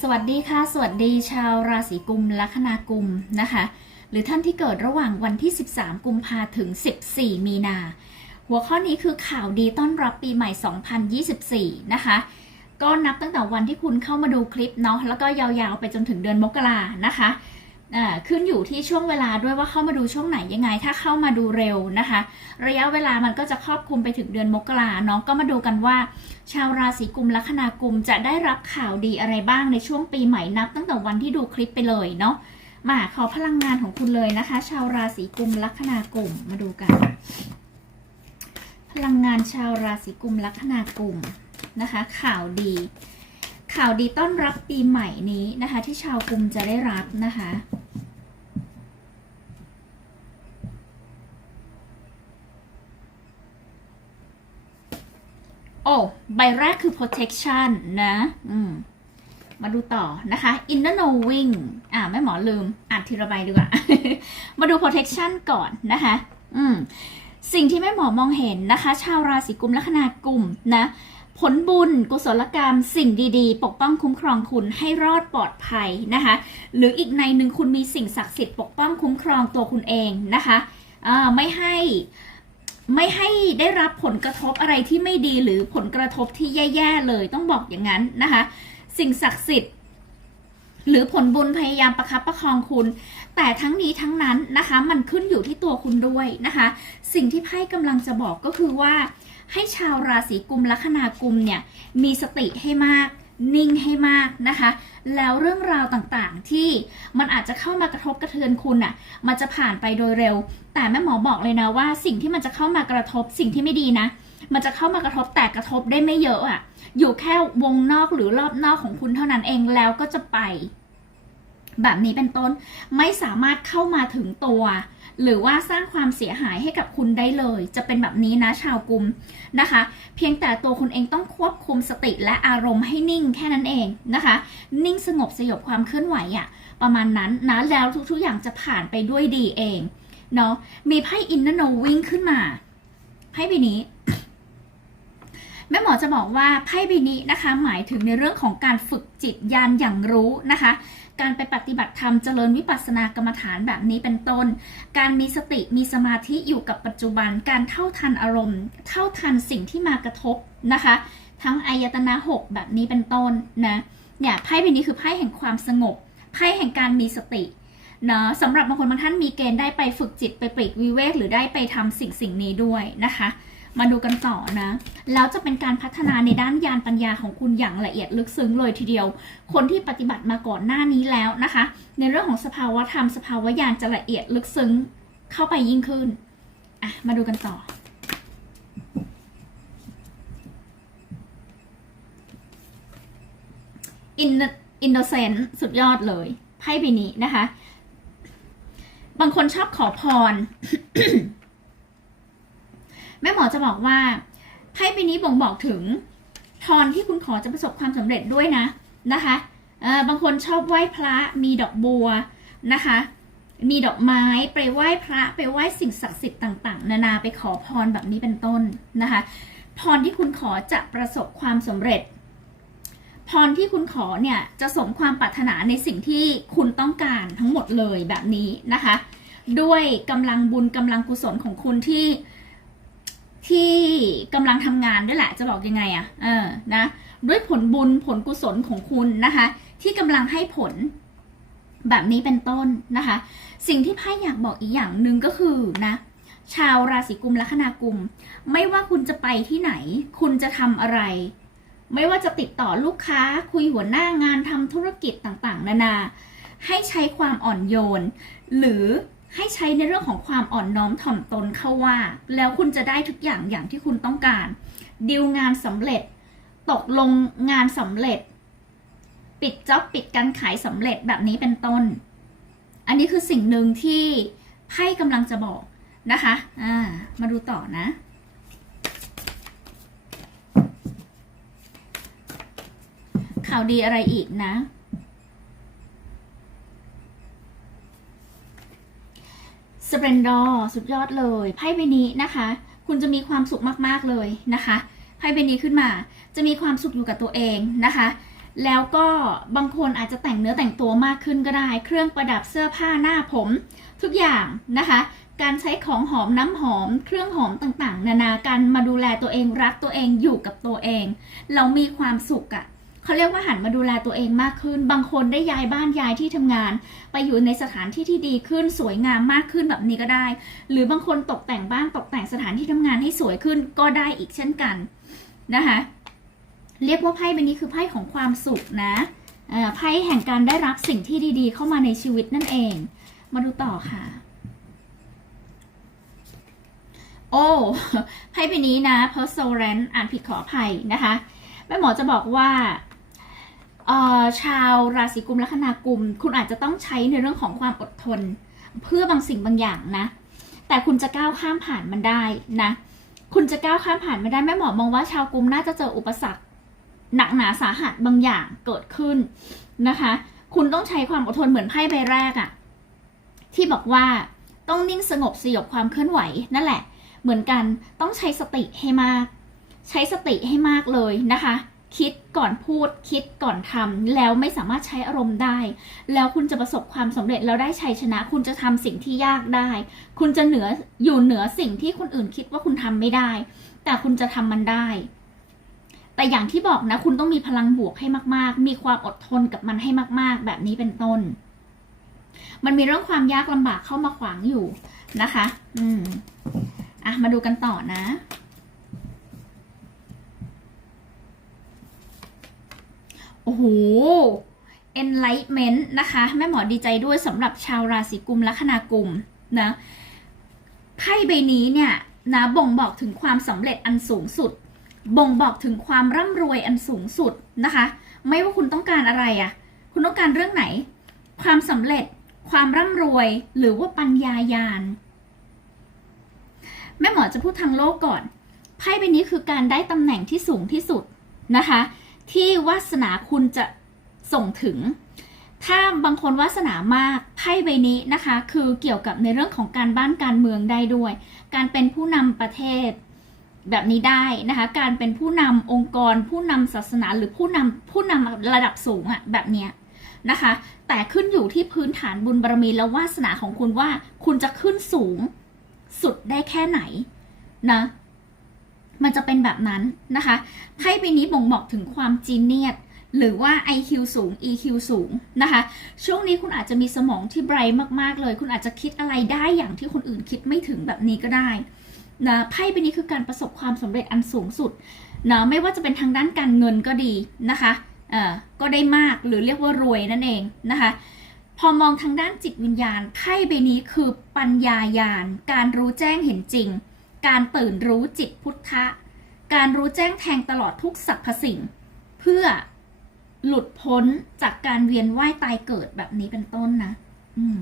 สวัสดีค่ะ สวัสดีชาวราศีกุมลัคนากุมนะคะ หรือท่านที่เกิดระหว่างวันที่ 13 กุมภาถึง 14 มีนา หัวข้อนี้คือข่าวดีต้อนรับปีใหม่ 2024 นะคะ ก็นับตั้งแต่วันที่คุณเข้ามาดูคลิปเนาะแล้วก็ยาวๆไปจนถึงเดือนมกรานะคะ ขึ้นอยู่ที่ช่วงเวลาด้วยว่าเข้ามาดูช่วงไหนยังไง ถ้าเข้ามาดูเร็วนะคะ ระยะเวลามันก็จะครอบคลุมไปถึงเดือนมกราเนาะก็มาดูกันว่า ชาวราศีกุมลัคนากุมจะได้รับข่าวดีอะไรบ้างในช่วงปีใหม่นับ ตั้งแต่วันที่ดูคลิปไปเลยเนาะมาขอพลังงานของคุณเลยนะคะ ชาวราศีกุมลัคนากุมมาดูกัน พลังงานชาวราศีกุมลัคนากุมนะคะ ข่าวดี ข่าวดีต้อนรับปีใหม่นี้นะคะ ที่ชาวกุมจะได้รับนะคะโอ้ใบแรกคือ protection นะอืมมาดูต่อนะคะ inner knowing อ่าแม่หมอลืม อ่านทีละใบดีกว่า มาดู protection ก่อนนะคะ อืมสิ่งที่แม่หมอมองเห็นนะคะ ชาวราศีกุมลัคนากุมนะ ผลบุญกุศลกรรมสิ่งดีๆ ปกป้องคุ้มครองคุณให้รอดปลอดภัยนะคะ หรืออีกในหนึ่งคุณมีสิ่งศักดิ์สิทธิ์ปกป้องคุ้มครองตัวคุณเองนะคะไม่ให้ไม่ให้ได้รับผลกระทบอะไรที่ไม่ดีหรือผลกระทบที่แย่ๆเลยต้องบอกอย่างนั้นนะคะ สิ่งศักดิ์สิทธิ์หรือผลบุญพยายามประคับประคองคุณ แต่ทั้งนี้ทั้งนั้นนะคะ มันขึ้นอยู่ที่ตัวคุณด้วยนะคะ สิ่งที่ไพ่กำลังจะบอกก็คือว่า ให้ชาวราศีกุมลัคนากุมเนี่ยมีสติให้มากนิ่งให้มากนะคะ แล้วเรื่องราวต่างๆที่มันอาจจะเข้ามากระทบกระเทือนคุณอะ่ะ มันจะผ่านไปโดยเร็ว แต่แม่หมอบอกเลยนะว่า สิ่งที่มันจะเข้ามากระทบสิ่งที่ไม่ดีนะ มันจะเข้ามากระทบแต่กระทบได้ไม่เยอะอะ่ะ อยู่แค่วงนอกหรือรอบนอกของคุณเท่านั้นเองแล้วก็จะไป แบบนี้เป็นต้นไม่สามารถเข้ามาถึงตัว หรือว่าสร้างความเสียหายให้กับคุณได้เลย จะเป็นแบบนี้นะชาวกุมนะคะ เพียงแต่ตัวคุณเองต้องควบคุมสติและอารมณ์ให้นิ่งแค่นั้นเองนะคะ นิ่งสงบสยบความเคลื่อนไหวอะประมาณนั้นนะแล้วทุกๆอย่างจะผ่านไปด้วยดีเองเนาะมีไพ่อินเนอร์โนวิ่งขึ้นมาไพ่ใบนี้แม่หมอจะบอกว่าไพ่ใบนี้นะคะ หมายถึงในเรื่องของการฝึกจิตญาณอย่างรู้นะคะ การไปปฏิบัติธรรมเจริญวิปัสสนากรรมฐานแบบนี้เป็นต้น การมีสติมีสมาธิอยู่กับปัจจุบัน การเท่าทันอารมณ์ เท่าทันสิ่งที่มากระทบนะคะ ทั้งอายตนะหกแบบนี้เป็นต้นนะเนี่ยไพ่ใบนี้คือไพ่แห่งความสงบไพ่แห่งการมีสติเนาะสำหรับบางคนบางท่านมีเกณฑ์ได้ไปฝึกจิตไปปลีกวิเวกหรือได้ไปทำสิ่งสิ่งนี้ด้วยนะคะ มาดูกันต่อนะ แล้วจะเป็นการพัฒนาในด้านญาณปัญญาของคุณอย่างละเอียดลึกซึ้งเลยทีเดียว คนที่ปฏิบัติมาก่อนหน้านี้แล้วนะคะ ในเรื่องของสภาวะธรรมสภาวะญาณจะละเอียดลึกซึ้งเข้าไปยิ่งขึ้นอะมาดูกันต่ออินอินโนเซนต์สุดยอดเลยไพ่ใบนี้นะคะ บางคนชอบขอพร แม่หมอจะบอกว่าไพ่ใบนี้บ่งบอกถึงพรที่คุณขอจะประสบความสำเร็จด้วยนะนะคะเออบางคนชอบไหว้พระมีดอกบัวนะคะ มีดอกไม้ไปไหว้พระไปไหว้สิ่งศักดิ์สิทธิ์ต่าง ๆ นานาไปขอพรแบบนี้เป็นต้นนะคะ พรที่คุณขอจะประสบความสำเร็จ พรที่คุณขอเนี่ยจะสมความปรารถนาในสิ่งที่คุณต้องการทั้งหมดเลยแบบนี้นะคะ ด้วยกำลังบุญกำลังกุศลของคุณที่ ที่กำลังทำงานด้วยแหละ จะบอกยังไงอะเออ นะ ด้วยผลบุญผลกุศลของคุณนะคะ ที่กำลังให้ผลแบบนี้เป็นต้นนะคะ สิ่งที่ไพ่อยากบอกอีกอย่างหนึ่งก็คือนะ ชาวราศีกุมลัคนากุม ไม่ว่าคุณจะไปที่ไหน คุณจะทำอะไร ไม่ว่าจะติดต่อลูกค้าคุยหัวหน้างานทำธุรกิจต่างๆ นานา ให้ใช้ความอ่อนโยน หรือ ให้ใช้ในเรื่องของความอ่อนน้อมถ่อมตนเข้าว่า แล้วคุณจะได้ทุกอย่างอย่างที่คุณต้องการดีลงานสำเร็จ ตกลงงานสำเร็จ ปิดจ็อบปิดการขายสำเร็จแบบนี้เป็นต้น อันนี้คือสิ่งหนึ่งที่ไพ่กำลังจะบอกนะคะอ่ามาดูต่อนะข่าวดีอะไรอีกนะ สเปนดอร์สุดยอดเลยไพ่ใบนี้นะคะ คุณจะมีความสุขมากๆเลยนะคะไพ่ใบนี้ขึ้นมา จะมีความสุขอยู่กับตัวเองนะคะ แล้วก็บางคนอาจจะแต่งเนื้อแต่งตัวมากขึ้นก็ได้ เครื่องประดับเสื้อผ้าหน้าผม ทุกอย่างนะคะ การใช้ของหอมน้ำหอม เครื่องหอมต่างๆ นานาการมาดูแลตัวเองรักตัวเองอยู่กับตัวเอง เรามีความสุขอะ่ะ เขาเรียกว่าหันมาดูแลตัวเองมากขึ้น บางคนได้ย้ายบ้านย้ายที่ทำงาน ไปอยู่ในสถานที่ที่ดีขึ้น สวยงามมากขึ้นแบบนี้ก็ได้ หรือบางคนตกแต่งบ้านตกแต่งสถานที่ทำงานให้สวยขึ้นก็ได้อีกเช่นกันนะคะเรียกว่าไพ่ใบนี้คือไพ่ของความสุขนะไพ่แห่งการได้รับสิ่งที่ดีๆ เข้ามาในชีวิตนั่นเอง มาดูต่อค่ะ โอ้ไพ่ใบนี้นะ p e r s e v e r a n อ่านผิดขออภัยนะคะแม่หมอจะบอกว่า ชาวราศีกุมลัคนากุม คุณอาจจะต้องใช้ในเรื่องของความอดทน เพื่อบางสิ่งบางอย่างนะ แต่คุณจะก้าวข้ามผ่านมันได้นะ คุณจะก้าวข้ามผ่านไม่ได้แม่หมอมองว่าชาวกุมน่าจะเจออุปสรรค หนักหนาสาหัสบางอย่างเกิดขึ้นนะคะ คุณต้องใช้ความอดทนเหมือนไพ่ใบแรกอะที่บอกว่าต้องนิ่งสงบสยบความเคลื่อนไหวนั่นแหละ เหมือนกันต้องใช้สติให้มาก ใช้สติให้มากเลยนะคะ คิดก่อนพูด คิดก่อนทำแล้วไม่สามารถใช้อารมณ์ได้ แล้วคุณจะประสบความสำเร็จแล้วได้ชัยชนะ คุณจะทำสิ่งที่ยากได้ คุณจะเหนืออยู่เหนือสิ่งที่คนอื่นคิดว่าคุณทำไม่ได้ แต่คุณจะทำมันได้ แต่อย่างที่บอกนะ คุณต้องมีพลังบวกให้มาก ๆ มีความอดทนกับมันให้มาก ๆ แบบนี้เป็นต้น มันมีเรื่องความยากลำบากเข้ามาขวางอยู่นะคะ อืมอะมาดูกันต่อนะ โอ้โห enlightenment นะคะ แม่หมอดีใจด้วยสำหรับชาวราศีกุมลัคนากุมนะไพ่ใบนี้เนี่ยนะบ่งบอกถึงความสำเร็จอันสูงสุด บ่งบอกถึงความร่ำรวยอันสูงสุดนะคะ ไม่ว่าคุณต้องการอะไรอะ่ะ คุณต้องการเรื่องไหน ความสำเร็จ ความร่ำรวย หรือว่าปัญญายานแม่หมอจะพูดทางโลกก่อน ไพ่ใบนี้คือการได้ตำแหน่งที่สูงที่สุดนะคะ ที่วาสนาคุณจะส่งถึง ถ้าบางคนวาสนามากไพ่ใบนี้นะคะ คือเกี่ยวกับในเรื่องของการบ้านการเมืองได้ด้วย การเป็นผู้นำประเทศแบบนี้ได้นะคะ การเป็นผู้นำองค์กร ผู้นำศาสนาหรือผู้นำผู้นำระดับสูงอะแบบเนี้ยนะคะ แต่ขึ้นอยู่ที่พื้นฐานบุญบารมีและวาสนาของคุณว่า คุณจะขึ้นสูงสุดได้แค่ไหนนะ มันจะเป็นแบบนั้นนะคะไพ่ใบนี้บ่งบอกถึงความจีเนียสหรือว่า IQ สูง EQ สูงนะคะ ช่วงนี้คุณอาจจะมีสมองที่ไบรท์มาก ๆ เลย คุณอาจจะคิดอะไรได้อย่างที่คนอื่นคิดไม่ถึงแบบนี้ก็ได้นะไพ่ใบนี้คือการประสบความสำเร็จอันสูงสุดนะไม่ว่าจะเป็นทางด้านการเงินก็ดีนะคะเอ่อก็ได้มากหรือเรียกว่ารวยนั่นเองนะคะ พอมองทางด้านจิตวิญญาณไพ่ใบนี้คือปัญญายาณการรู้แจ้งเห็นจริง การตื่นรู้จิตพุทธะ การรู้แจ้งแทงตลอดทุกสรรพสิ่ง เพื่อหลุดพ้นจากการเวียนว่ายตายเกิดแบบนี้เป็นต้นนะ อืม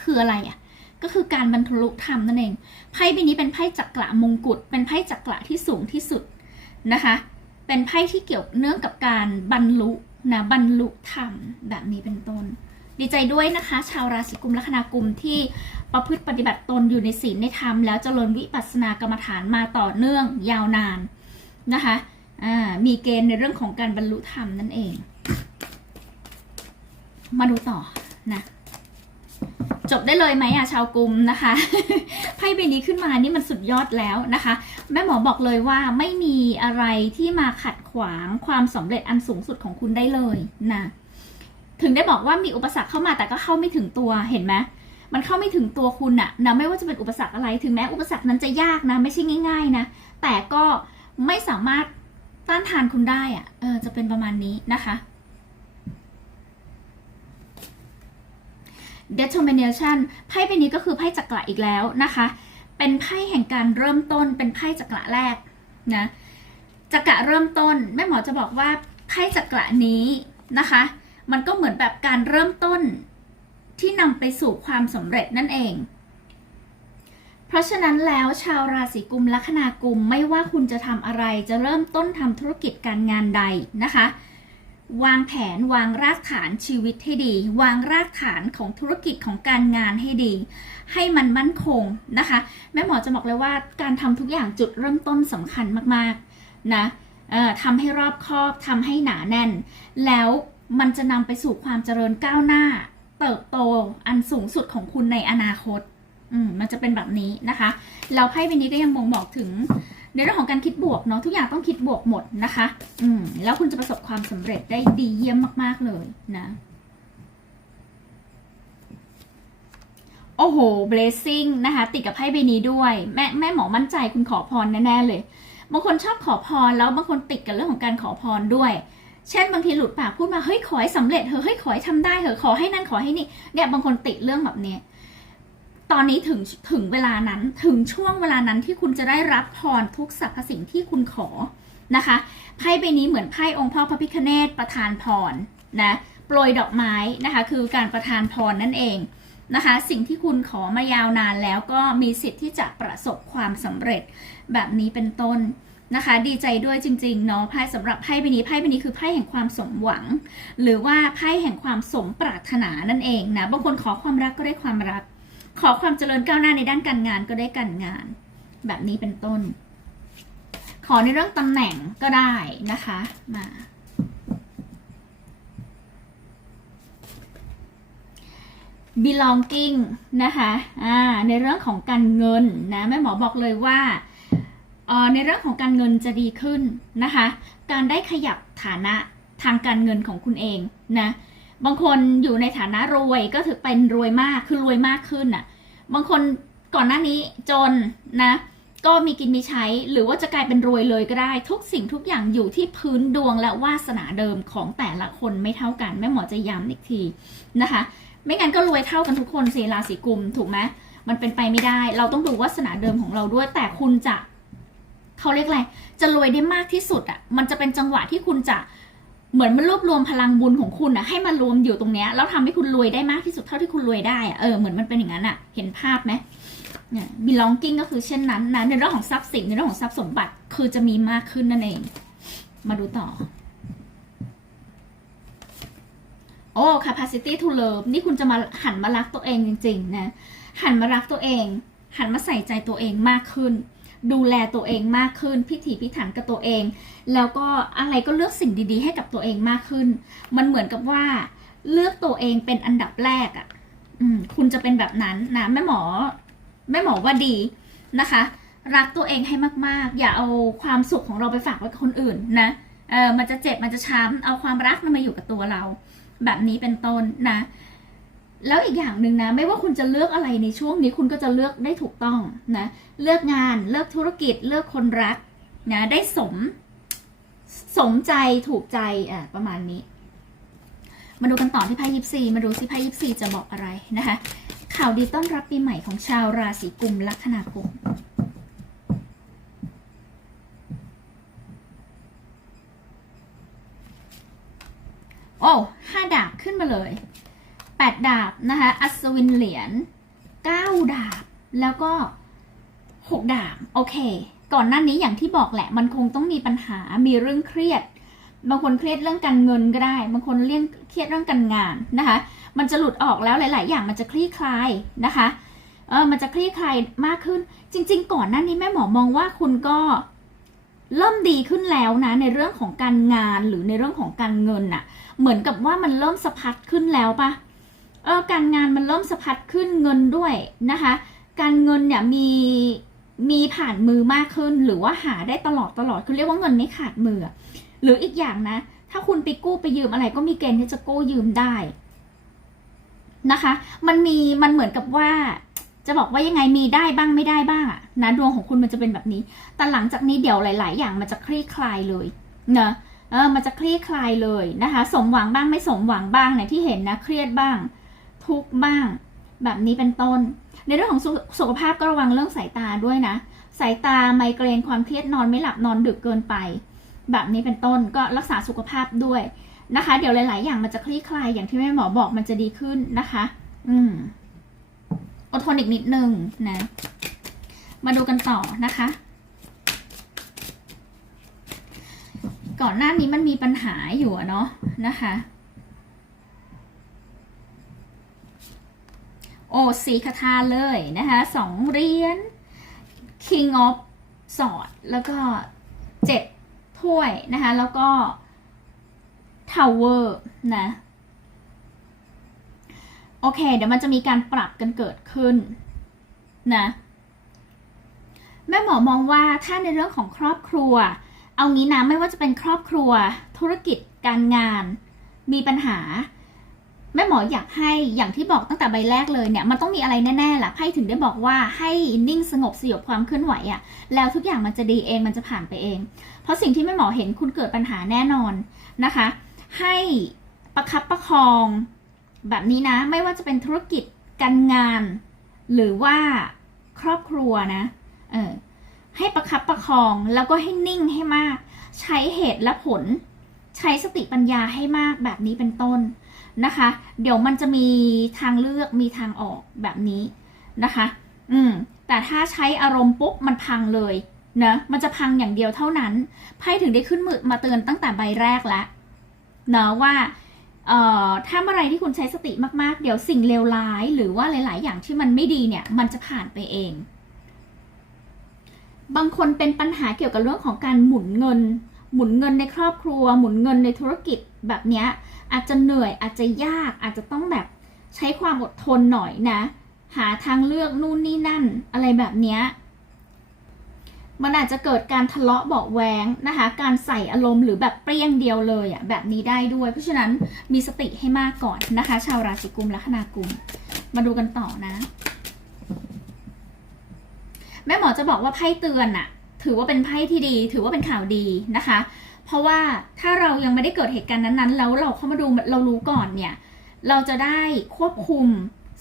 คืออะไรอะ ก็คือการบรรลุธรรมนั่นเอง ไพ่ใบนี้เป็นไพ่จักระมงกุฎ เป็นไพ่จักระที่สูงที่สุดนะคะ เป็นไพ่ที่เกี่ยวเนื่องกับการบรรลุนะบรรลุธรรมแบบนี้เป็นต้น ดีใจด้วยนะคะ ชาวราศีกุมลัคนากุมที่ประพฤติปฏิบัติตนอยู่ในศีลในธรรมแล้วเจริญวิปัสสนากรรมฐานมาต่อเนื่องยาวนานนะคะมีเกณฑ์ในเรื่องของการบรรลุธรรมนั่นเอง มาดูต่อนะจบได้เลยไหมอะชาวกุมนะคะไพ่ใบนี้ขึ้นมานี่มันสุดยอดแล้วนะคะ แม่หมอบอกเลยว่าไม่มีอะไรที่มาขัดขวางความสำเร็จอันสูงสุดของคุณได้เลยนะ ถึงได้บอกว่ามีอุปสรรคเข้ามาแต่ก็เข้าไม่ถึงตัวเห็นไหมมันเข้าไม่ถึงตัวคุณอะนะไม่ว่าจะเป็นอุปสรรคอะไร ถึงแม้อุปสรรคนั้นจะยากนะ ไม่ใช่ง่าย ๆ นะ แต่ก็ไม่สามารถต้านทานคุณได้อะเออจะเป็นประมาณนี้นะคะ determination ไพ่ใบนี้ก็คือไพ่จักระอีกแล้วนะคะ เป็นไพ่แห่งการเริ่มต้น เป็นไพ่จักระแรกนะจักระเริ่มต้นแม่หมอจะบอกว่าไพ่จักระนี้นะคะ มันก็เหมือนแบบการเริ่มต้นที่นำไปสู่ความสำเร็จนั่นเอง เพราะฉะนั้นแล้วชาวราศีกุมลัคนากุมไม่ว่าคุณจะทำอะไรจะเริ่มต้นทำธุรกิจการงานใดนะคะ วางแผนวางรากฐานชีวิตให้ดี วางรากฐานของธุรกิจของการงานให้ดี ให้มันมั่นคงนะคะ แม่หมอจะบอกเลยว่าการทำทุกอย่างจุดเริ่มต้นสำคัญมากๆนะทำให้รอบคอบทำให้หนาแน่น แล้ว มันจะนำไปสู่ความเจริญก้าวหน้า เติบโตอันสูงสุดของคุณในอนาคตอืมมันจะเป็นแบบนี้นะคะแล้วไพ่ใบนี้ก็ยังบ่งบอกถึง ในเรื่องของการคิดบวกเนาะทุกอย่างต้องคิดบวกหมดนะคะ อืมแล้วคุณจะประสบความสำเร็จได้ดีเยี่ยมมาก ๆเลยนะโอ้โห blessing นะคะ ติดกับไพ่ใบนี้ด้วย แม่แม่หมอมั่นใจคุณขอพรแน่ๆเลย บางคนชอบขอพรแล้วบางคนติดกับเรื่องของการขอพรด้วย เช่นบางทีหลุดปากพูดมาเฮ้ยขอให้สำเร็จเถอะเฮ้ยขอให้ทำได้เถอะขอให้นั่นขอให้นี่เนี่ยบางคนติดเรื่องแบบนี้ตอนนี้ถึงถึงเวลานั้นถึงช่วงเวลานั้นที่คุณจะได้รับพรทุกสรรพสิ่งที่คุณขอนะคะไพ่ใบนี้เหมือนไพ่องค์พ่อพระพิฆเนศประทานพรนะโปรยดอกไม้นะคะคือการประทานพรนั่นเองนะคะสิ่งที่คุณขอมายาวนานแล้วก็มีสิทธิ์ที่จะประสบความสำเร็จแบบนี้เป็นต้น นะคะ ดีใจด้วยจริงๆเนาะไพ่สำหรับไพ่ใบนี้ไพ่ใบนี้คือไพ่แห่งความสมหวัง หรือว่าไพ่แห่งความสมปรารถนานั่นเองนะบางคนขอความรักก็ได้ความรัก ขอความเจริญก้าวหน้าในด้านการงานก็ได้การงาน แบบนี้เป็นต้น ขอในเรื่องตำแหน่งก็ได้นะคะมา belonging นะคะ อ่า ในเรื่องของการเงินนะ แม่หมอบอกเลยว่า ในเรื่องของการเงินจะดีขึ้นนะคะ การได้ขยับฐานะทางการเงินของคุณเองนะ บางคนอยู่ในฐานะรวยก็ถือเป็นรวยมาก คือรวยมากขึ้นน่ะ บางคนก่อนหน้านี้จนนะ ก็มีกินมีใช้ หรือว่าจะกลายเป็นรวยเลยก็ได้ ทุกสิ่งทุกอย่างอยู่ที่พื้นดวงและวาสนาเดิมของแต่ละคนไม่เท่ากัน แม่หมอจะย้ำอีกทีนะคะ ไม่งั้นก็รวยเท่ากันทุกคนสีราศีกุมถูกไหมมันเป็นไปไม่ได้ เราต้องดูวาสนาเดิมของเราด้วย แต่คุณจะ เขาเรียกอะไร จะรวยได้มากที่สุดอะ มันจะเป็นจังหวะที่คุณจะเหมือนมันรวบรวมพลังบุญของคุณอะให้มารวมอยู่ตรงเนี้ยแล้วทำให้คุณรวยได้มากที่สุดเท่าที่คุณรวยได้อะเออเหมือนมันเป็นอย่างนั้นอะเห็นภาพไหมเนี่ย belonging ก็คือเช่นนั้นนะในเรื่องของทรัพย์สินในเรื่องของทรัพย์สมบัติคือจะมีมากขึ้นนั่นเอง มาดูต่อโอ้ capacity to love นี่คุณจะมาหันมารักตัวเองจริง ๆ นะ หันมารักตัวเอง หันมาใส่ใจตัวเองมากขึ้น ดูแลตัวเองมากขึ้น พิถีพิถันกับตัวเอง แล้วก็อะไรก็เลือกสิ่งดีๆ ให้กับตัวเองมากขึ้น มันเหมือนกับว่า เลือกตัวเองเป็นอันดับแรกอะ่ะคุณจะเป็นแบบนั้นนะแม่หมอแม่หมอว่าดีนะคะ รักตัวเองให้มากๆ อย่าเอาความสุขของเราไปฝากไว้กับคนอื่นนะเออมันจะเจ็บมันจะช้ำเอาความรักนั้นมาอยู่กับตัวเรา แบบนี้เป็นต้นนะ แล้วอีกอย่างหนึ่งนะ ไม่ว่าคุณจะเลือกอะไรในช่วงนี้คุณก็จะเลือกได้ถูกต้องนะ เลือกงานเลือกธุรกิจเลือกคนรักนะได้สม สมใจถูกใจอะประมาณนี้ มาดูกันต่อที่ไพ่ยิปซีมาดูสิไพ่ยิปซีจะบอกอะไรนะคะ ข่าวดีต้อนรับปีใหม่ของชาวราศีกุมลัคนาคมโอ้ห้าดาบขึ้นมาเลย แปดดาบนะคะ อัศวินเหรียญเก้าดาบ แล้วก็หกดาบ โอเค ก่อนหน้านี้อย่างที่บอกแหละ มันคงต้องมีปัญหา มีเรื่องเครียด บางคนเครียดเรื่องการเงินก็ได้ บางคนเรื่องเครียดเรื่องการงานนะคะ มันจะหลุดออกแล้วหลาย ๆ อย่างมันจะคลี่คลายนะคะ เออ มันจะคลี่คลายมากขึ้น จริง ๆ ก่อนหน้านี้แม่หมอมองว่าคุณก็เริ่มดีขึ้นแล้วนะในเรื่องของการงานหรือในเรื่องของการเงินน่ะ เหมือนกับว่ามันเริ่มสะพัดขึ้นแล้วปะ เออการงานมันเริ่มสะพัดขึ้นเงินด้วยนะคะ การเงินเนี่ยมีมีผ่านมือมากขึ้น หรือว่าหาได้ตลอดตลอดคือเรียกว่าเงินไม่ขาดมือ หรืออีกอย่างนะ ถ้าคุณไปกู้ไปยืมอะไรก็มีเกณฑ์ที่จะกู้ยืมได้นะคะ มันมีมันเหมือนกับว่า จะบอกว่ายังไงมีได้บ้างไม่ได้บ้างอะนะดวงของคุณมันจะเป็นแบบนี้ แต่หลังจากนี้เดี๋ยวหลาย ๆ อย่างมันจะคลี่คลายเลยเนอะเออมันจะคลี่คลายเลยนะคะ สมหวังบ้างไม่สมหวังบ้างเนี่ยที่เห็นนะเครียดบ้าง ทุกบ้าง แบบนี้เป็นต้น ในเรื่องของสุสุขภาพก็ระวังเรื่องสายตาด้วยนะ สายตาไมเกรนความเครียดนอนไม่หลับนอนดึกเกินไป แบบนี้เป็นต้นก็รักษาสุขภาพด้วยนะคะ เดี๋ยวหลาย ๆ อย่างมันจะคลี่คลายอย่างที่แม่หมอบอกมันจะดีขึ้นนะคะ อืมอดทนอีกนิดนึงนะ มาดูกันต่อนะคะ ก่อนหน้านี้มันมีปัญหาอยู่เนาะนะคะ โอ้สีคาถาเลยนะคะสองเหรียญ King of Sword แล้วก็เจ็ดถถ้วยนะคะ แล้วก็ tower นะ โอเค เดี๋ยวมันจะมีการปรับกันเกิดขึ้นนะแม่หมอมองว่าถ้าในเรื่องของครอบครัว เอางี้นะไม่ว่าจะเป็นครอบครัว ธุรกิจการงาน มีปัญหา แม่หมออยากให้อย่างที่บอกตั้งแต่ใบแรกเลยเนี่ยมันต้องมีอะไรแน่ๆแหละไพ่ถึงได้บอกว่าให้นิ่งสงบสยบความเคลื่อนไหวอะแล้วทุกอย่างมันจะดีเองมันจะผ่านไปเอง เพราะสิ่งที่แม่หมอเห็นคุณเกิดปัญหาแน่นอนนะคะ ให้ประคับประคอง แบบนี้นะไม่ว่าจะเป็นธุรกิจการงาน หรือว่าครอบครัวนะเออให้ประคับประคองแล้วก็ให้นิ่งให้มาก ใช้เหตุและผล ใช้สติปัญญาให้มากแบบนี้เป็นต้น นะคะ เดี๋ยวมันจะมีทางเลือกมีทางออกแบบนี้นะคะ อืม แต่ถ้าใช้อารมณ์ปุ๊บมันพังเลยนะมันจะพังอย่างเดียวเท่านั้นไพ่ถึงได้ขึ้นมือมาเตือนตั้งแต่ใบแรกแล้วเนาะว่าเอ่อถ้าเมื่อไรที่คุณใช้สติมากๆ เดี๋ยวสิ่งเลวร้ายหรือว่าหลาย ๆ อย่างที่มันไม่ดีเนี่ย มันจะผ่านไปเอง บางคนเป็นปัญหาเกี่ยวกับเรื่องของการหมุนเงิน หมุนเงินในครอบครัว หมุนเงินในธุรกิจ แบบเนี้ยอาจจะเหนื่อยอาจจะยากอาจจะต้องแบบใช้ความอดทนหน่อยนะ หาทางเลือกนู่นนี่นั่น อะไรแบบเนี้ยมันอาจจะเกิดการทะเลาะเบาะแวงนะคะ การใส่อารมณ์หรือแบบเปรี้ยงเดียวเลยอะ่ะแบบนี้ได้ด้วย เพราะฉะนั้นมีสติให้มากก่อนนะคะ ชาวราศีกุมลัคนากุม มาดูกันต่อนะ แม่หมอจะบอกว่าไพ่เตือนอะถือว่าเป็นไพ่ที่ดี ถือว่าเป็นข่าวดีนะคะ เพราะว่าถ้าเรายังไม่ได้เกิดเหตุการณ์นั้นๆ แล้วเราเข้ามาดูเรารู้ก่อนเนี่ย เราจะได้ควบคุม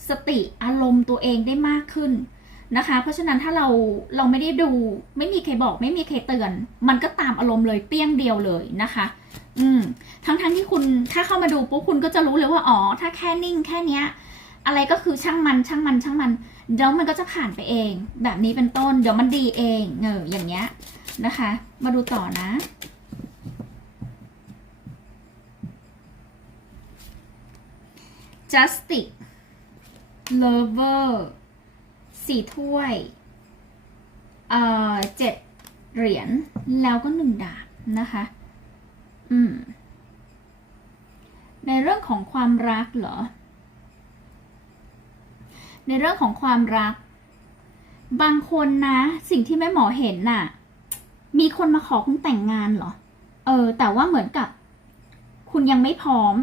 สติอารมณ์ตัวเองได้มากขึ้นนะคะ เพราะฉะนั้นถ้าเราเราไม่ได้ดู ไม่มีใครบอก ไม่มีใครเตือน มันก็ตามอารมณ์เลยเปี้ยงเดียวเลยนะคะ อืมทั้งทั้งที่คุณถ้าเข้ามาดูปุ๊บคุณก็จะรู้เลยว่าอ๋อถ้าแค่นิ่งแค่เนี้ย อะไรก็คือช่างมันช่างมันช่างมันเดี๋ยวมันก็จะผ่านไปเอง แบบนี้เป็นต้น เดี๋ยวมันดีเองเอออย่างเงี้ยนะคะ มาดูต่อนะ justice lover สี่ถ้วยเอ่อเจ็ดเหรียญแล้วก็หนึ่งดาบนะคะ อืม ในเรื่องของความรักเหรอ ในเรื่องของความรัก บางคนนะ สิ่งที่แม่หมอเห็นน่ะ มีคนมาขอคุณแต่งงานเหรอ เออ แต่ว่าเหมือนกับ คุณยังไม่พร้อม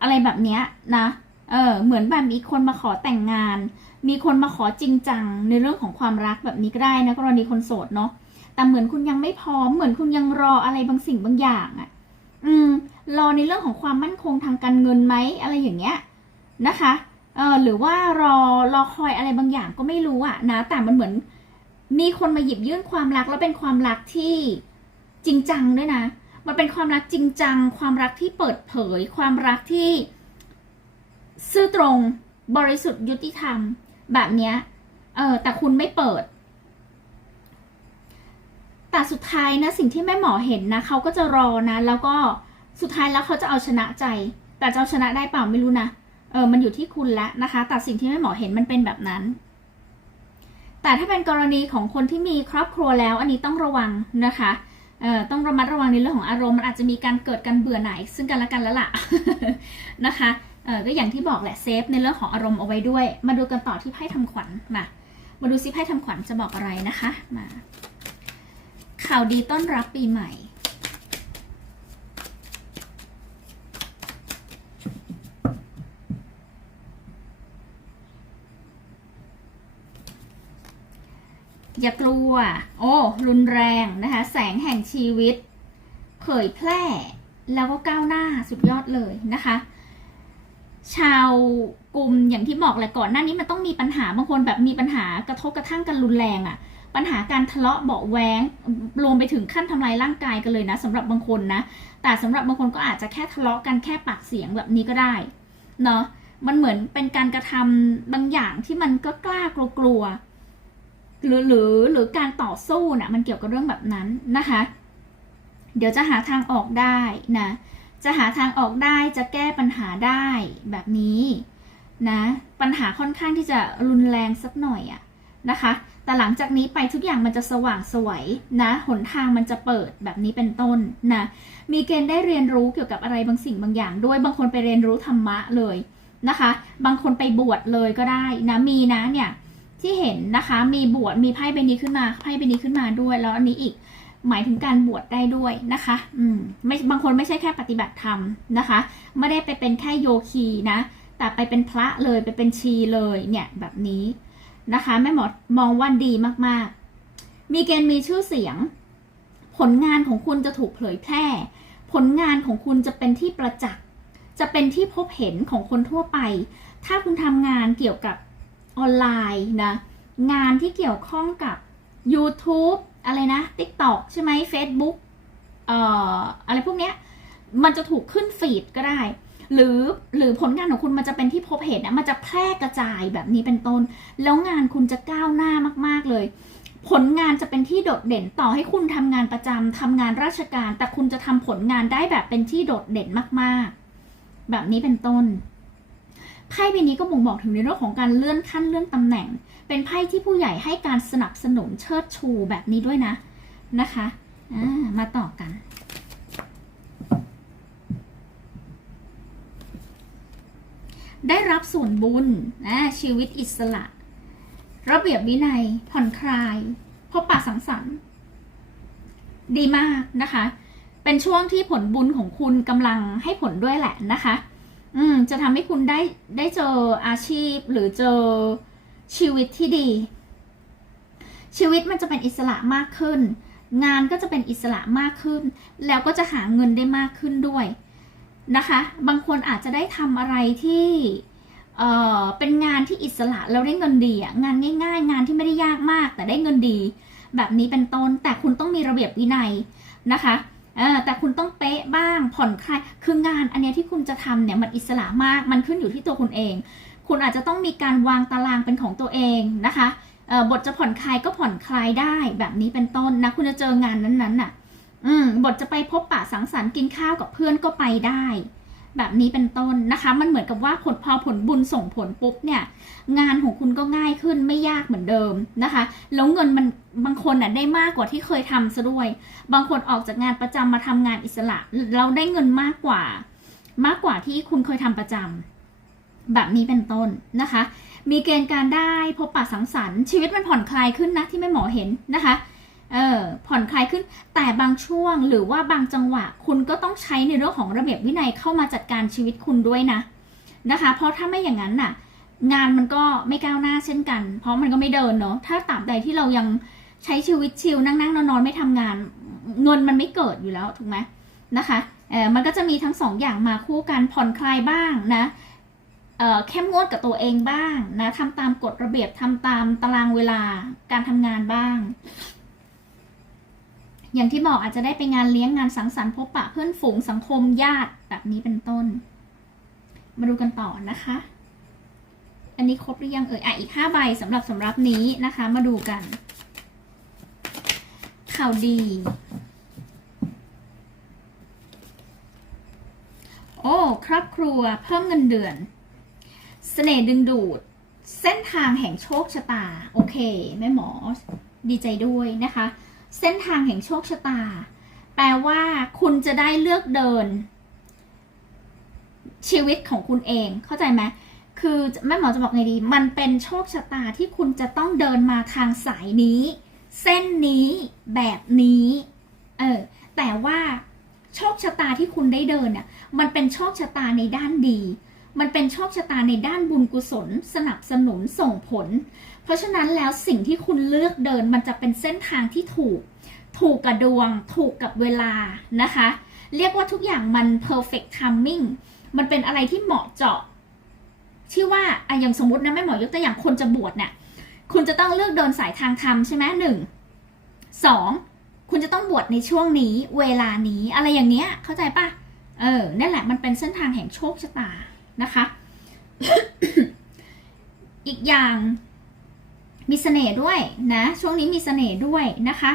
อะไรแบบเนี้ยนะ เออ เหมือนแบบมีคนมาขอแต่งงาน มีคนมาขอจริงจังในเรื่องของความรักแบบนี้ก็ได้นะกรณีคนโสดเนาะ แต่เหมือนคุณยังไม่พร้อม เหมือนคุณยังรออะไรบางสิ่งบางอย่างอะ่ะ อืม รอในเรื่องของความมั่นคงทางการเงินไหมอะไรอย่างเงี้ยนะคะ เออหรือว่ารอรอคอยอะไรบางอย่างก็ไม่รู้อะนะ แต่มันเหมือน มีคนมาหยิบยื่นความรักแล้วเป็นความรักที่จริงจังด้วยนะ มันเป็นความรักจริงจัง ความรักที่เปิดเผย ความรักที่ ซื่อตรง บริสุทธิ์ยุติธรรม แบบเนี้ย เออ แต่คุณไม่เปิด แต่สุดท้ายนะสิ่งที่แม่หมอเห็นนะเขาก็จะรอนะ แล้วก็สุดท้ายแล้วเขาจะเอาชนะใจ แต่จะเอาชนะได้เปล่าไม่รู้นะ เออ มันอยู่ที่คุณล้วนะคะ แต่สิ่งที่แม่หมอเห็นมันเป็นแบบนั้น แต่ถ้าเป็นกรณีของคนที่มีครอบครัวแล้ว อันนี้ต้องระวังนะคะ เอ่อต้องระมัดระวังในเรื่องของอารมณ์มันอาจจะมีการเกิดการเบื่อหน่ายซึ่งกันและกันแล้วล่ะ นะคะเออก็อย่างที่บอกแหละเซฟในเรื่องของอารมณ์เอาไว้ด้วย มาดูกันต่อที่ไพ่ทำขวัญมา มาดูซิไพ่ทำขวัญจะบอกอะไรนะคะ มา ข่าวดีต้อนรับปีใหม่ อย่ากลัว โอ้ รุนแรงนะคะ แสงแห่งชีวิต เผยแพร่ แล้วก็ก้าวหน้าสุดยอดเลยนะคะ ชาวกลุ่มอย่างที่บอกแหละก่อนหน้านี้มันต้องมีปัญหาบางคนแบบมีปัญหากระทบกระทั่งกันรุนแรงอะ่ะ ปัญหาการทะเลาะเบาะแวงรวมไปถึงขั้นทำลายร่างกายกันเลยนะสำหรับบางคนนะ แต่สำหรับบางคนก็อาจจะแค่ทะเลาะกันแค่ปากเสียงแบบนี้ก็ได้เนาะมันเหมือนเป็นการกระทำบางอย่างที่มันก็กล้ากลัวๆ หรือหรือหรือการต่อสู้น่ะมันเกี่ยวกับเรื่องแบบนั้นนะคะ เดี๋ยวจะหาทางออกได้นะจะหาทางออกได้จะแก้ปัญหาได้แบบนี้นะปัญหาค่อนข้างที่จะรุนแรงสักหน่อยอะนะคะ แต่หลังจากนี้ไปทุกอย่างมันจะสว่างสวยนะหนทางมันจะเปิดแบบนี้เป็นต้นนะมีเกณฑ์ได้เรียนรู้เกี่ยวกับอะไรบางสิ่งบางอย่าง ด้วยบางคนไปเรียนรู้ธรรมะเลยนะคะ บางคนไปบวชเลยก็ได้นะมีนะเนี่ย ที่เห็นนะคะมีบวชมีไพ่ใบนี้ขึ้นมาไพ่ใบนี้ขึ้นมาด้วย แล้วอันนี้อีกหมายถึงการบวชได้ด้วยนะคะ อืมไม่บางคนไม่ใช่แค่ปฏิบัติธรรมนะคะ ไม่ได้ไปเป็นแค่โยคีนะ แต่ไปเป็นพระเลยไปเป็นชีเลยเนี่ยแบบนี้นะคะแม่หมอมองว่าดีมากๆ มีเกณฑ์มีชื่อเสียง ผลงานของคุณจะถูกเผยแพร่ ผลงานของคุณจะเป็นที่ประจักษ์จะเป็นที่พบเห็นของคนทั่วไป ถ้าคุณทำงานเกี่ยวกับ ออนไลน์นะ งานที่เกี่ยวข้องกับ YouTube อะไรนะ TikTok ใช่ไหม Facebook เอ่ออะไรพวกเนี้ยมันจะถูกขึ้นฟีดก็ได้ หรือหรือผลงานของคุณมันจะเป็นที่พบเห็นนะมันจะแพร่กระจายแบบนี้เป็นต้น แล้วงานคุณจะก้าวหน้ามาก ๆเลย ผลงานจะเป็นที่โดดเด่นต่อให้คุณทำงานประจำทำงานราชการ แต่คุณจะทำผลงานได้แบบเป็นที่โดดเด่นมากๆ แบบนี้เป็นต้น ไพ่ใบนี้ก็บ่งบอกถึงในเรื่องของการเลื่อนขั้นเลื่อนตำแหน่ง เป็นไพ่ที่ผู้ใหญ่ให้การสนับสนุนเชิดชูแบบนี้ด้วยนะนะคะามาต่อกัน ได้รับส่วนบุญนะชีวิตอิสระ ระเบียบวินัย ผ่อนคลายพบปะสังสรรค์ ดีมากนะคะ เป็นช่วงที่ผลบุญของคุณกำลังให้ผลด้วยแหละนะคะ อืม จะทำให้คุณได้ได้เจออาชีพหรือเจอชีวิตที่ดี ชีวิตมันจะเป็นอิสระมากขึ้น งานก็จะเป็นอิสระมากขึ้น แล้วก็จะหาเงินได้มากขึ้นด้วยนะคะ บางคนอาจจะได้ทำอะไรที่เอ่อเป็นงานที่อิสระแล้วได้เงินดีอะงานง่ายๆ งานที่ไม่ได้ยากมาก แต่ได้เงินดี แบบนี้เป็นต้นแต่คุณต้องมีระเบียบวินัยนะคะ แต่คุณต้องเป๊ะบ้างผ่อนคลายคืองานอันเนี้ยที่คุณจะทำเนี่ยมันอิสระมากมันขึ้นอยู่ที่ตัวคุณเอง คุณอาจจะต้องมีการวางตารางเป็นของตัวเองนะคะบทจะผ่อนคลายก็ผ่อนคลายได้แบบนี้เป็นต้นนะคุณจะเจองานนั้นๆน่ะบทจะไปพบปะสังสรรค์กินข้าวกับเพื่อนก็ไปได้ แบบนี้เป็นต้นนะคะ มันเหมือนกับว่าผลพอผลบุญส่งผลปุ๊บเนี่ย งานของคุณก็ง่ายขึ้นไม่ยากเหมือนเดิมนะคะ แล้วเงินมันบางคนน่ะได้มากกว่าที่เคยทำซะด้วย บางคนออกจากงานประจำมาทำงานอิสระ เราได้เงินมากกว่า มากกว่าที่คุณเคยทำประจำแบบนี้เป็นต้นนะคะ มีเกณฑ์การได้พบปะสังสรรค์ชีวิตมันผ่อนคลายขึ้นนะที่แม่หมอเห็นนะคะ เออผ่อนคลายขึ้นแต่บางช่วงหรือว่าบางจังหวะ คุณก็ต้องใช้ในเรื่องของระเบียบวินัยเข้ามาจัดการชีวิตคุณด้วยนะนะคะ เพราะถ้าไม่อย่างนั้นน่ะ งานมันก็ไม่ก้าวหน้าเช่นกัน เพราะมันก็ไม่เดินเนาะถ้าตราบใดที่เรายังใช้ชีวิตชิลนั่งนั่งนอนนอนไม่ทำงาน เงินมันไม่เกิดอยู่แล้วถูกไหมนะคะเออมันก็จะมีทั้งสองอย่างมาคู่กันผ่อนคลายบ้างนะเข้มงวดกับตัวเองบ้างนะทำตามกฎระเบียบทำตามตารางเวลาการทำงานบ้าง อย่างที่บอกอาจจะได้ไปงานเลี้ยงงานสังสรรค์พบปะเพื่อนฝูงสังคมญาติแบบนี้เป็นต้น มาดูกันต่อนะคะ อันนี้ครบหรือยังเอ่ยอะอีกห้าใบสำหรับสำรับนี้นะคะ มาดูกัน ข่าวดี โอ้ ครอบครัวเพิ่มเงินเดือนเสน่ห์ดึงดูด เส้นทางแห่งโชคชะตา โอเคแม่หมอดีใจด้วยนะคะ เส้นทางแห่งโชคชะตา แปลว่าคุณจะได้เลือกเดิน ชีวิตของคุณเอง เข้าใจไหมคือแม่หมอจะบอกไงดี มันเป็นโชคชะตาที่คุณจะต้องเดินมาทางสายนี้ เส้นนี้แบบนี้ เออ แต่ว่าโชคชะตาที่คุณได้เดินเนี่ยมันเป็นโชคชะตาในด้านดี มันเป็นโชคชะตาในด้านบุญกุศล สนับสนุนส่งผล เพราะฉะนั้นแล้วสิ่งที่คุณเลือกเดินมันจะเป็นเส้นทางที่ถูก ถูกกับดวง ถูกกับเวลานะคะ เรียกว่าทุกอย่างมัน perfect timing มันเป็นอะไรที่เหมาะเจาะ ที่ว่าอะอย่างสมมตินะแม่หมอยกตัวอย่างคนจะบวชเนี่ยคุณจะต้องเลือกเดินสายทางธรรมใช่ไหมหนึ่งสองคุณจะต้องบวชในช่วงนี้ เวลานี้อะไรอย่างเนี้ย เข้าใจปะเออนั่นแหละมันเป็นเส้นทางแห่งโชคชะตานะคะ อีกอย่าง มีเสน่ห์ด้วยนะ ช่วงนี้มีเสน่ห์ด้วยนะคะ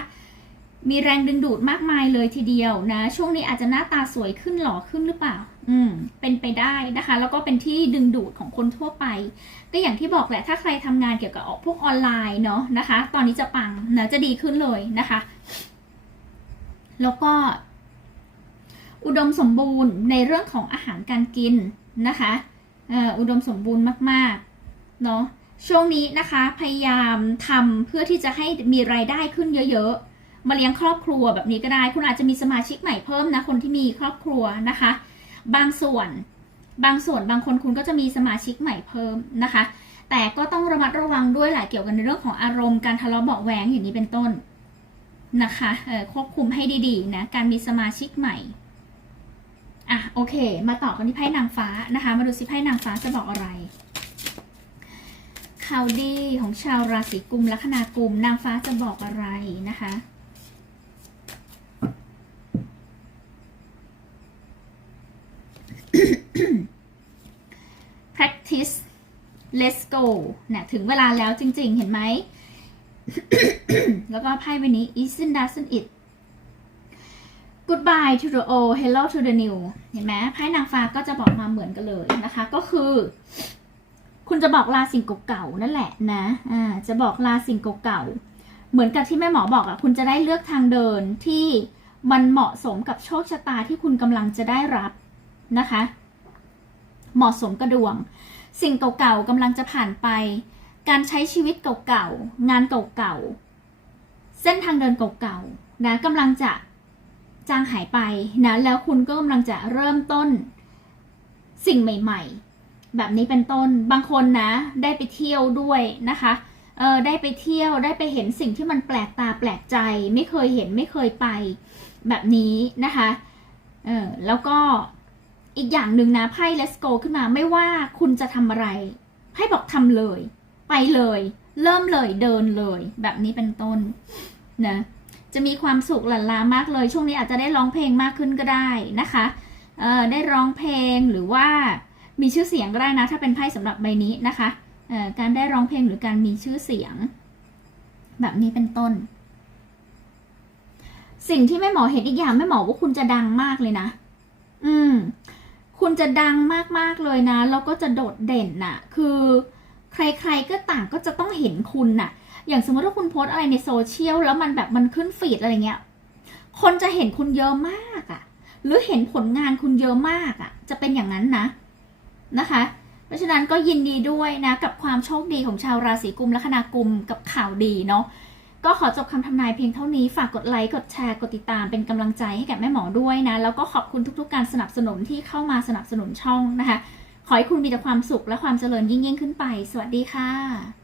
มีแรงดึงดูดมากมายเลยทีเดียวนะ ช่วงนี้อาจจะหน้าตาสวยขึ้นหล่อขึ้นหรือเปล่า อืม เป็นไปได้นะคะ แล้วก็เป็นที่ดึงดูดของคนทั่วไป ก็อย่างที่บอกแหละถ้าใครทำงานเกี่ยวกับพวกออนไลน์เนาะนะคะ ตอนนี้จะปังนะจะดีขึ้นเลยนะคะ แล้วก็ อุดมสมบูรณ์ในเรื่องของอาหารการกินนะคะออุดมสมบูรณ์มากๆ เนาะ ช่วงนี้นะคะพยายามทำเพื่อที่จะให้มีรายได้ขึ้นเยอะๆ มาเลี้ยงครอบครัวแบบนี้ก็ได้ คุณอาจจะมีสมาชิกใหม่เพิ่มนะคนที่มีครอบครัวนะคะ บางส่วน บางส่วนบางคนคุณก็จะมีสมาชิกใหม่เพิ่มนะคะ แต่ก็ต้องระมัดระวังด้วยแหละเกี่ยวกับในเรื่องของอารมณ์การทะเลาะเบาะแวงอย่างนี้เป็นต้นนะคะควบคุมให้ดีๆนะการมีสมาชิกใหม่อะโอเค มาต่อกันที่ไพ่นางฟ้านะคะ มาดูสิไพ่นางฟ้าจะบอกอะไร ข่าวดีของชาวราศีกุมลัคนากุมนางฟ้าจะบอกอะไรนะคะ practice let's go นี่ยถึงเวลาแล้วจริง ๆ เห็นไหม แล้วก็ไพ่ใบนี้ isn't doesn't it goodbye to the old hello to the new เห็นไหมไพ่นางฟ้าก็จะบอกมาเหมือนกันเลยนะคะ ก็คือ คุณจะบอกลาสิ่งเก่าๆนั่นแหละนะอ่าจะบอกลาสิ่งเก่าๆเหมือนกับที่แม่หมอบอกอะคุณจะได้เลือกทางเดินที่มันเหมาะสมกับโชคชะตาที่คุณกำลังจะได้รับนะคะ เหมาะสมกระดวง สิ่งเก่าๆกำลังจะผ่านไป การใช้ชีวิตเก่าๆงานเก่าๆเส้นทางเดินเก่าๆนะกำลังจะจางหายไปนะแล้วคุณก็กำลังจะเริ่มต้นสิ่งใหม่ ๆ แบบนี้เป็นต้นบางคนนะ ได้ไปเที่ยวด้วยนะคะเออได้ไปเที่ยวได้ไปเห็นสิ่งที่มันแปลกตาแปลกใจ ไม่เคยเห็นไม่เคยไปแบบนี้นะคะเออแล้วก็อีกอย่างหนึ่งนะไพ่ let's go ขึ้นมาไม่ว่าคุณจะทำอะไรไพ่บอกทำเลย ไปเลย เริ่มเลยเดินเลย แบบนี้เป็นต้นนะจะมีความสุขหลั่นลามากเลย ช่วงนี้อาจจะได้ร้องเพลงมากขึ้นก็ได้นะคะเออได้ร้องเพลงหรือว่า มีชื่อเสียงก็ได้นะ ถ้าเป็นไพ่สำหรับใบนี้นะคะการได้ร้องเพลงหรือการมีชื่อเสียง แบบนี้เป็นต้น สิ่งที่แม่หมอเห็นอีกอย่างแม่หมอว่าคุณจะดังมากเลยนะ อืม คุณจะดังมากๆเลยนะแล้วก็จะโดดเด่นน่ะ คือ ใครๆก็ต่างก็จะต้องเห็นคุณน่ะ อย่างสมมติว่าคุณโพสอะไรในโซเชียลแล้วมันแบบมันขึ้นฟีดอะไรเงี้ย คนจะเห็นคุณเยอะมากอะ่ะ หรือเห็นผลงานคุณเยอะมากอะ่ะ จะเป็นอย่างนั้นนะ นะคะ เพราะฉะนั้นก็ยินดีด้วยนะกับความโชคดีของชาวราศีกุมและคณากุมกับข่าวดีเนาะก็ขอจบคำทำนายเพียงเท่านี้ฝากกดไลค์กดแชร์กดติดตามเป็นกำลังใจให้แก่แม่หมอด้วยนะ แล้วก็ขอบคุณทุกๆ การสนับสนุนที่เข้ามาสนับสนุนช่องนะคะ ขอให้คุณมีแต่ความสุขและความเจริญยิ่งๆขึ้นไป สวัสดีค่ะ